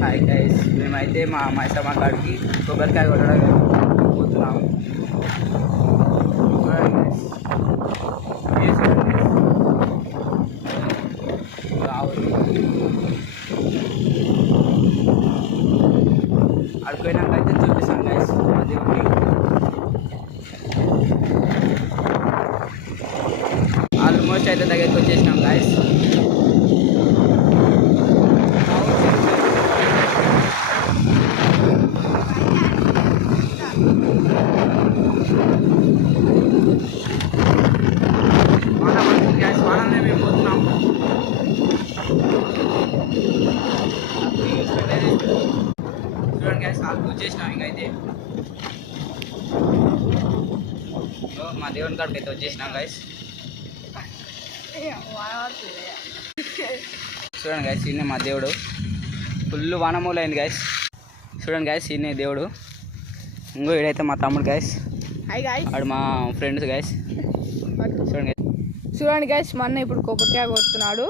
Hi guys, మేమైతే మా మైసమ్మ కాడికి కొబ్బరికాయ కొట్టడానికి పోతున్నాము. అడిపోయినాక అయితే చూపిస్తాం గైస్. అది ఆల్మోస్ట్ అయితే దగ్గరికి వచ్చేసినాం గైస్. వాననే మేము పోతున్నాం. చూడండి గ్యాస్, ఆల్మోస్ట్ వచ్చేసినాం. ఇంకైతే మా దేవుని కాడికి అయితే వచ్చేసినాం గైస్. చూడండి గైస్, ఈయనే మా దేవుడు. ఫుల్ వానమూల అయింది గైస్. చూడండి గైస్, ఈయనే దేవుడు. ఇంకో ఈడైతే మా తమ్ముడు గైస్. ఆడు మా ఫ్రెండ్స్ గైస్. చూడండి గైస్, మా అన్న ఇప్పుడు కొబ్బరికాయ కొడుతున్నాడు.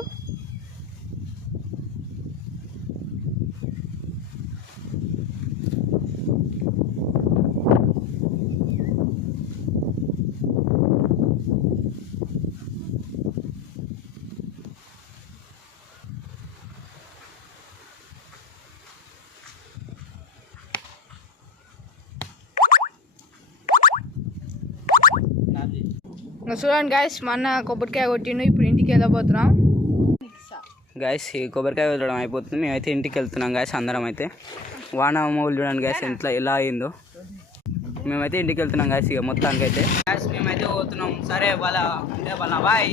చూడండి గైస్, మా అన్న కొబ్బరికాయ కొట్టిండు. ఇప్పుడు ఇంటికి వెళ్ళబోతున్నాం గైస్. ఈ కొబ్బరికాయ కొట్టడం అయిపోతుంది. మేమైతే ఇంటికి వెళ్తున్నాం గైస్. అందరం అయితే వాన మూలు చూడండి గైస్ ఎలా అయిందో. మేమైతే ఇంటికి వెళ్తున్నాం గైస్. ఇక మొత్తానికి అయితే గైస్ మేమైతే పోతున్నాం. సరే వాళ్ళ బాయ్.